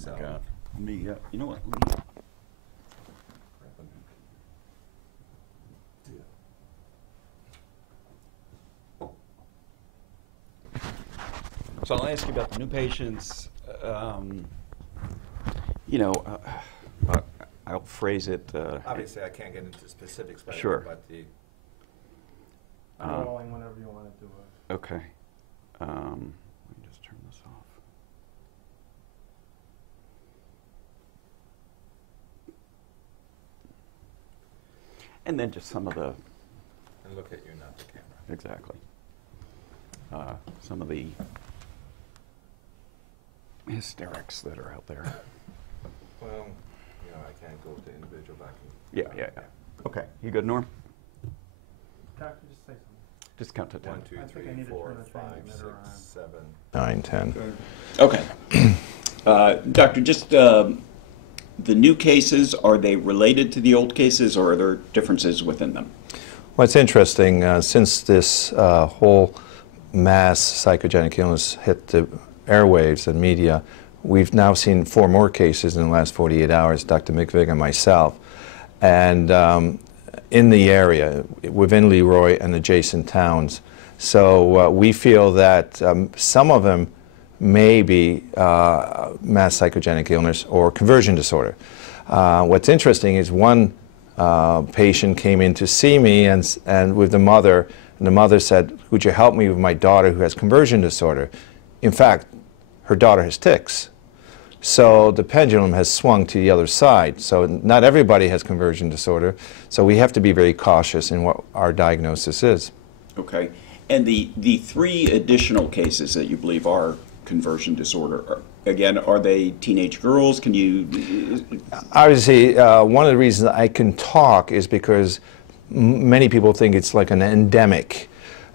So. my God. Let me, you know what? Let me, so I'll ask you about the new patients. You know, I'll phrase it. Obviously, I can't get into specifics, but Sure. but the Rolling whenever you want to do it. Okay. Let me just turn this off. And then just some of the, and look at you, not the camera. exactly, some of the hysterics that are out there. Well, you know, I can't go to individual back. Yeah. Okay. You good, Norm? Doctor, just say something. Just count to 10. 1, 2, I think 3, I need to 4, turn the 5, thing 6, emitter on. 7, 9, 10. Okay. Doctor, just the new cases, are they related to the old cases, or are there differences within them? Well, it's interesting. Since this whole mass psychogenic illness hit the airwaves and media, we've now seen 4 more cases in the last 48 hours, Dr. Mechtler and myself. And in the area, within Leroy and adjacent towns. So we feel that some of them may be mass psychogenic illness or conversion disorder. What's interesting is one patient came in to see me and with the mother, and the mother said, "Would you help me with my daughter who has conversion disorder?" In fact, her daughter has tics. So the pendulum has swung to the other side. So not everybody has conversion disorder. So we have to be very cautious in what our diagnosis is. Okay. And the 3 additional cases that you believe are conversion disorder, again, are they teenage girls? Can you... Obviously, one of the reasons I can talk is because many people think it's like an endemic.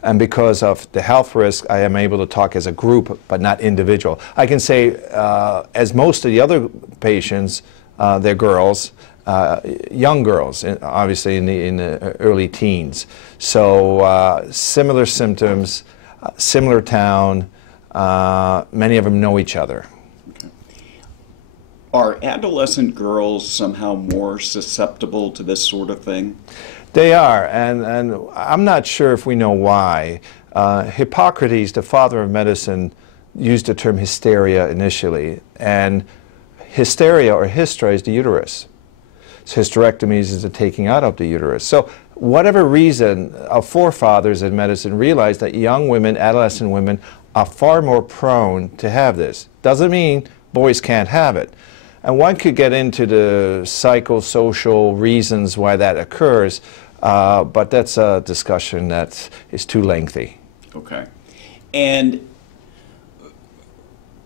And because of the health risk, I am able to talk as a group, but not individual. I can say, as most of the other patients, they're girls, young girls, obviously in the early teens. So similar symptoms, similar town, many of them know each other. Okay. Are adolescent girls somehow more susceptible to this sort of thing? They are, and I'm not sure if we know why. Hippocrates, the father of medicine, used the term hysteria initially, and hysteria or hystra is the uterus. So hysterectomies is the taking out of the uterus. So whatever reason, our forefathers in medicine realized that young women, adolescent women, are far more prone to have this. Doesn't mean boys can't have it. And one could get into the psychosocial reasons why that occurs, but that's a discussion that is too lengthy. Okay. And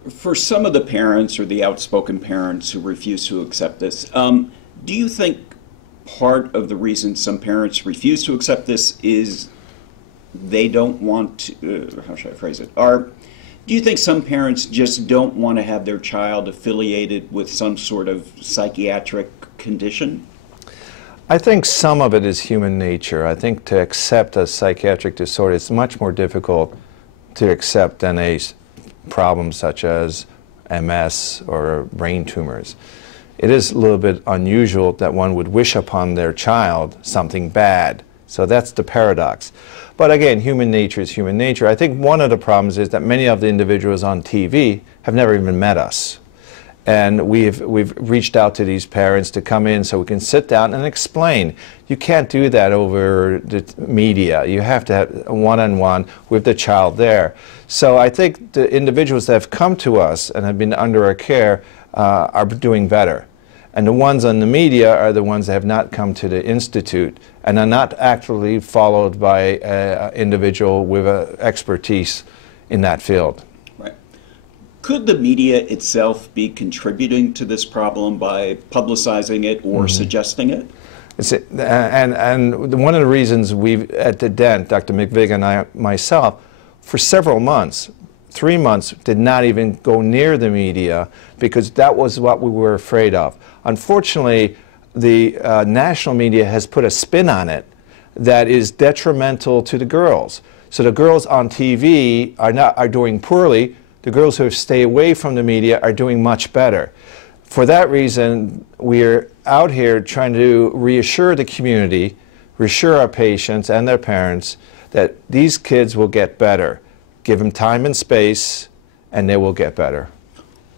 for some of the parents or the outspoken parents who refuse to accept this, do you think part of the reason some parents refuse to accept this is they don't want to, how should I phrase it? Do you think some parents just don't want to have their child affiliated with some sort of psychiatric condition? I think some of it is human nature. I think to accept a psychiatric disorder is much more difficult to accept than a problem such as MS or brain tumors. It is a little bit unusual that one would wish upon their child something bad. So that's the paradox. But again, human nature is human nature. I think one of the problems is that many of the individuals on TV have never even met us. And we've reached out to these parents to come in so we can sit down and explain. You can't do that over the media. You have to have one-on-one with the child there. So I think the individuals that have come to us and have been under our care are doing better. And the ones on the media are the ones that have not come to the institute and are not actually followed by an individual with expertise in that field. Right. Could the media itself be contributing to this problem by publicizing it or suggesting it? And one of the reasons we've, at the Dent, Dr. Mechtler and myself, for several months, 3 months, did not even go near the media because that was what we were afraid of. Unfortunately, the national media has put a spin on it that is detrimental to the girls. So the girls on TV are doing poorly, the girls who stay away from the media are doing much better. For that reason, we're out here trying to reassure the community, reassure our patients and their parents that these kids will get better. Give them time and space, and they will get better.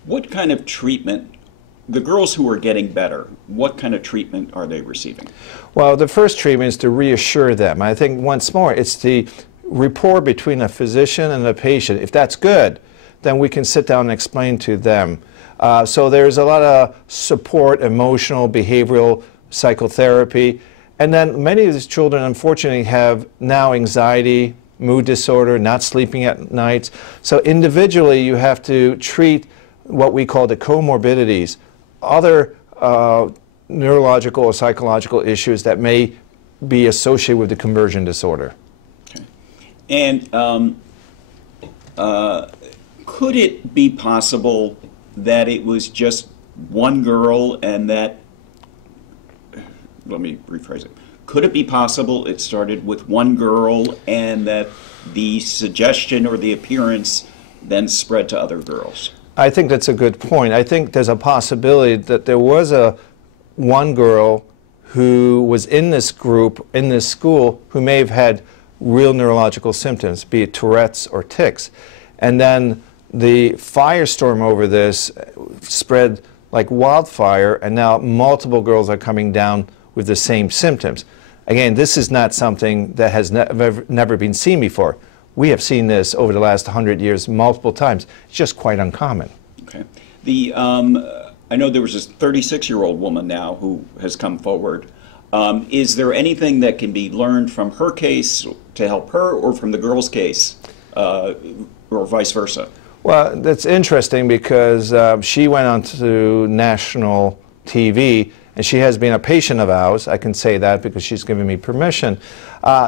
What kind of treatment, the girls who are getting better, what kind of treatment are they receiving? Well, the first treatment is to reassure them. I think once more, it's the rapport between a physician and a patient. If that's good, then we can sit down and explain to them. So there's a lot of support, emotional, behavioral psychotherapy. And then many of these children, unfortunately, have now anxiety, mood disorder, not sleeping at nights. So individually, you have to treat what we call the comorbidities, other neurological or psychological issues that may be associated with the conversion disorder. Okay. And could it be possible that it was just one girl and that, let me rephrase it, could it be possible it started with one girl and that the suggestion or the appearance then spread to other girls? I think that's a good point. I think there's a possibility that there was one girl who was in this group, in this school, who may have had real neurological symptoms, be it Tourette's or tics. And then the firestorm over this spread like wildfire, and now multiple girls are coming down with the same symptoms. Again, this is not something that has never been seen before. We have seen this over the last 100 years multiple times. It's just quite uncommon. Okay. I know there was this 36-year-old woman now who has come forward. Is there anything that can be learned from her case to help her, or from the girl's case, or vice versa? Well, that's interesting because she went on to national TV, and she has been a patient of ours. I can say that because she's given me permission.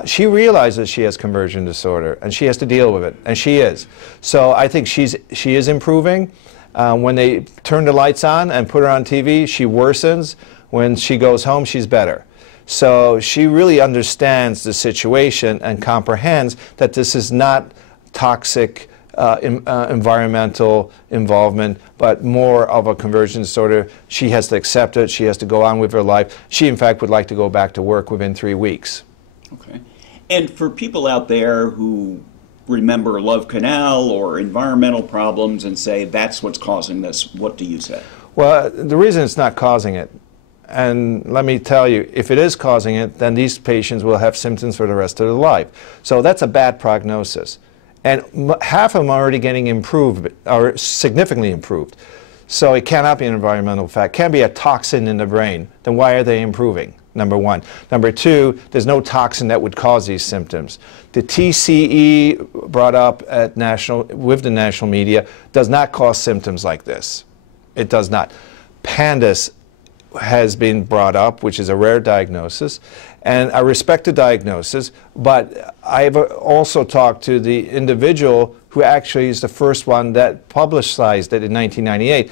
She realizes she has conversion disorder, and she has to deal with it, and she is. So I think she is improving. When they turn the lights on and put her on TV, she worsens. When she goes home, she's better. So she really understands the situation and comprehends that this is not toxic environmental involvement, but more of a conversion disorder. She has to accept it. She has to go on with her life. She, in fact, would like to go back to work within 3 weeks. Okay. And for people out there who remember Love Canal or environmental problems and say that's what's causing this, what do you say? Well, the reason it's not causing it, and let me tell you, if it is causing it, then these patients will have symptoms for the rest of their life. So that's a bad prognosis. And half of them are already getting improved, or significantly improved. So it cannot be an environmental fact. It can't be a toxin in the brain. Then why are they improving? Number one. Number two, there's no toxin that would cause these symptoms. The TCE brought up at with the national media does not cause symptoms like this. It does not. PANDAS has been brought up, which is a rare diagnosis, and I respect the diagnosis, but I've also talked to the individual who actually is the first one that publicized it in 1998,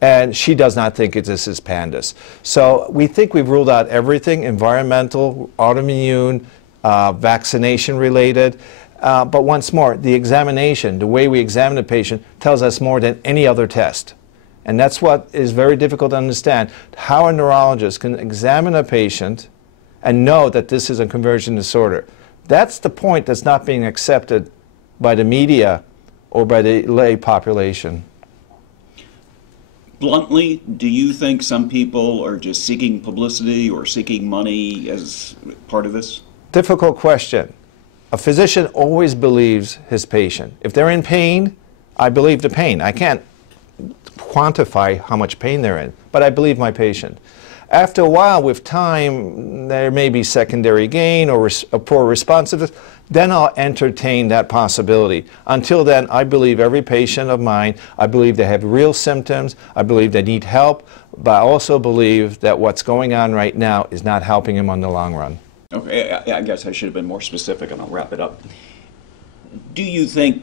and she does not think this is PANDAS. So we think we've ruled out everything, environmental, autoimmune, vaccination related, but once more, the examination, the way we examine the patient tells us more than any other test. And that's what is very difficult to understand, how a neurologist can examine a patient and know that this is a conversion disorder. That's the point that's not being accepted by the media or by the lay population. Bluntly, do you think some people are just seeking publicity or seeking money as part of this? Difficult question. A physician always believes his patient. If they're in pain, I believe the pain. I can't quantify how much pain they're in, but I believe my patient. After a while, with time, there may be secondary gain or a poor responsiveness. Then I'll entertain that possibility. Until then, I believe every patient of mine. I believe they have real symptoms. I believe they need help. But I also believe that what's going on right now is not helping them on the long run. Okay, I guess I should have been more specific, and I'll wrap it up. Do you think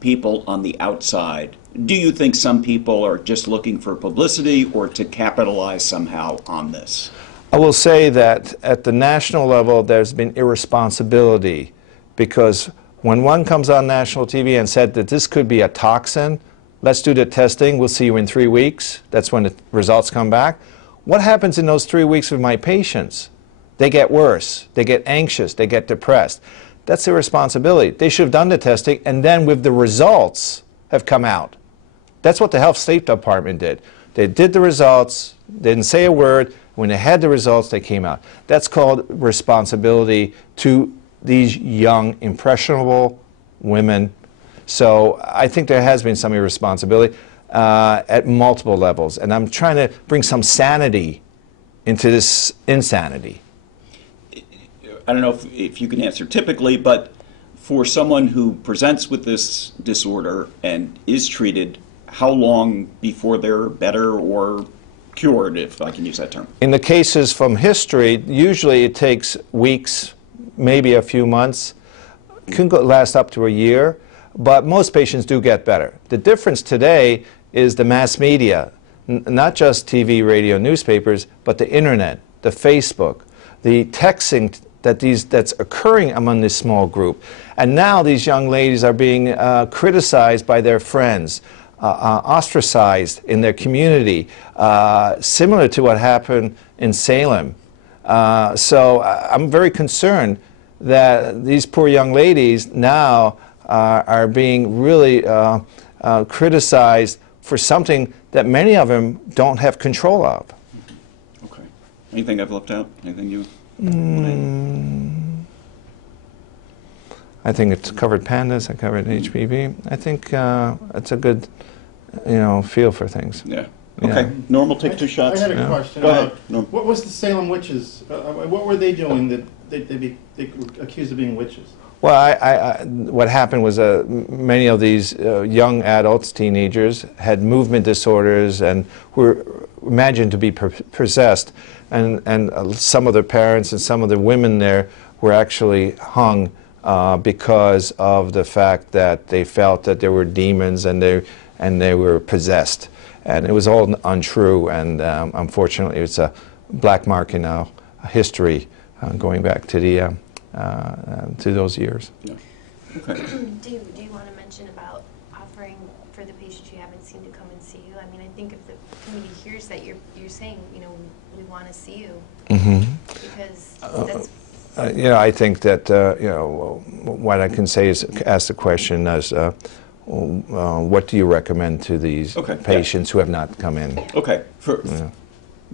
people on the outside, do you think some people are just looking for publicity or to capitalize somehow on this? I will say that at the national level, there's been irresponsibility because When one comes on national TV and said that this could be a toxin, let's do the testing, we'll see you in 3 weeks, that's when the results come back. What happens in those 3 weeks with my patients? They get worse, they get anxious, they get depressed. That's their responsibility. They should have done the testing and then with the results have come out. That's what the Health State Department did. They did the results, they didn't say a word. When they had the results, they came out. That's called responsibility to these young, impressionable women. So I think there has been some irresponsibility at multiple levels. And I'm trying to bring some sanity into this insanity. I don't know if you can answer typically, but for someone who presents with this disorder and is treated, how long before they're better or cured, if I can use that term? In the cases from history, usually it takes weeks, maybe a few months. It can last up to a year, but most patients do get better. The difference today is the mass media, not just TV, radio, newspapers, but the internet, the Facebook, the texting that's occurring among this small group. And now these young ladies are being criticized by their friends, ostracized in their community, similar to what happened in Salem. So I'm very concerned that these poor young ladies now are being really criticized for something that many of them don't have control of. Okay. Anything I've left out? Anything you? I think it's covered pandas. I covered HPV. I think it's a good, feel for things. Yeah. Okay. Yeah. Normal, take 2 shots. I had a question. Go ahead. What was the Salem witches? What were they doing that they were accused of being witches? Well, what happened was many of these young adults, teenagers, had movement disorders and were imagined to be possessed. And some of the parents and some of the women there were actually hung because of the fact that they felt that there were demons and they were possessed. And it was all untrue, and unfortunately it's a black mark in our history going back to to those years. Yeah. Okay. Do you want to mention about offering for the patients you haven't seen to come and see you? I mean, I think if the community hears that you're saying, we want to see you, because that's. I think that what I can say is ask the question as what do you recommend to these patients who have not come in? Okay.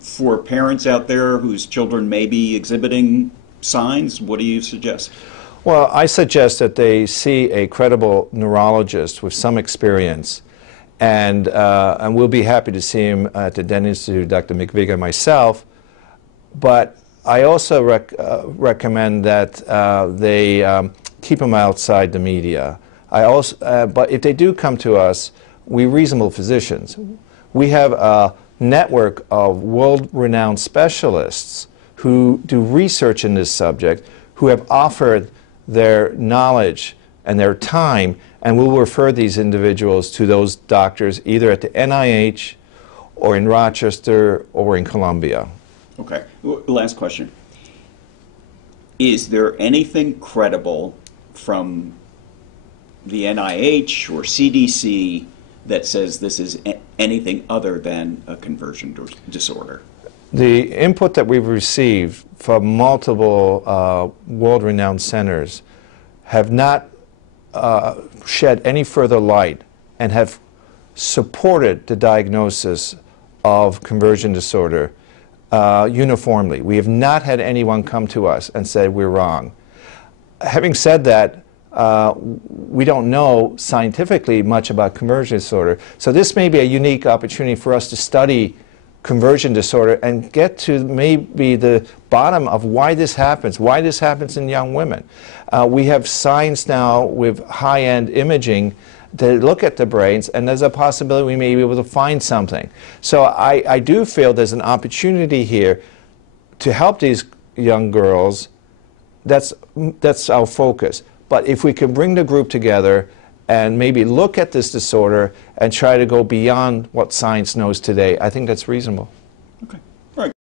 For parents out there whose children may be exhibiting signs, what do you suggest? Well, I suggest that they see a credible neurologist with some experience, and we'll be happy to see him at the Dent Institute, Dr. McViga and myself. But I also recommend that they keep them outside the media. But if they do come to us, we're reasonable physicians. We have a network of world-renowned specialists who do research in this subject, who have offered their knowledge and their time, and we'll refer these individuals to those doctors either at the NIH or in Rochester or in Columbia. Okay. Last question. Is there anything credible from the NIH or CDC that says this is anything other than a conversion disorder? The input that we've received from multiple world-renowned centers have not shed any further light and have supported the diagnosis of conversion disorder uniformly. We have not had anyone come to us and say we're wrong. Having said that, we don't know scientifically much about conversion disorder, so this may be a unique opportunity for us to study conversion disorder and get to maybe the bottom of why this happens in young women. We have science now with high-end imaging to look at the brains, and there's a possibility we may be able to find something. So I do feel there's an opportunity here to help these young girls. That's our focus. But if we can bring the group together and maybe look at this disorder and try to go beyond what science knows today, I think that's reasonable. Okay.